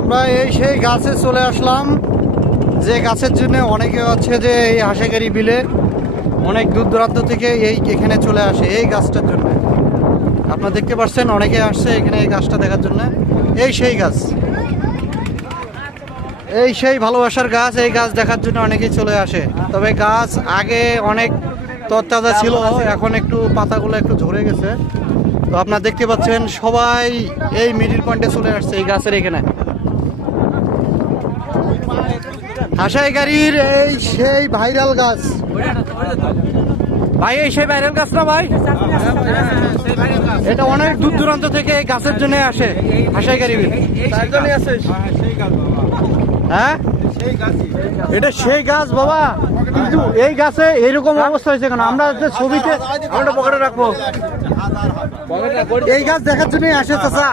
আমরা এই সেই গাছে চলে আসলাম, যে গাছের জন্য অনেকে হচ্ছে যে এই হাঁসাগাড়ি বিলে অনেক দূর দূরান্ত থেকে এখানে চলে আসে এই গাছটার জন্য। আপনারা দেখতে পাচ্ছেন অনেকে আসছে এখানে এই গাছটা দেখার জন্য। এই সেই গাছ, এই সেই ভালোবাসার গাছ, এই গাছ দেখার জন্য অনেকেই চলে আসে। তবে গাছ আগে অনেক তরতাজা ছিল, এখন একটু পাতাগুলো একটু ঝরে গেছে। তো আপনারা দেখতে পাচ্ছেন সবাই এই মিডিল পয়েন্টে চলে আসছে এই গাছের এখানে। হাঁসাইগাড়ির এই সেই ভাইরাল গাছ ভাই, এই সেই ভাইরাল গাছ না ভাই? এটা অনেক দূর দূরান্ত থেকে এই গাছের জন্য আসে হাঁসাইগাড়ি বিল। হ্যাঁ, এটা সেই গাছ বাবা, কিন্তু এই গাছে এরকম অবস্থা হয়েছে কেন? আমরা যে ছবিতে আমরা পকেটে রাখবো, এই গাছ দেখার জন্যই আসে চাচা।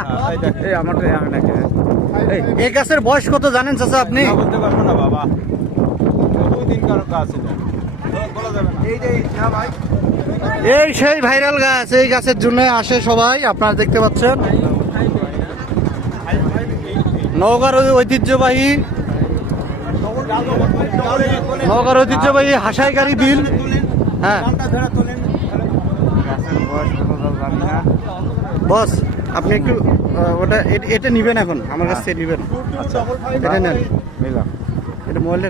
এই গাছের বয়স কত জানেন চাচা আপনি? এই সেই ভাইরাল গাছ, এই গাছের জন্য আসে সবাই। আপনারা দেখতে পাচ্ছেন নওগাঁর ঐতিহ্যবাহী হাঁসাইগাড়ি বিল। হ্যাঁ বস, আপনি একটু ওটা এটা নিবেন, এখন আমার কাছ থেকে নিবেন। এটা নেন, এটা মোবাইলের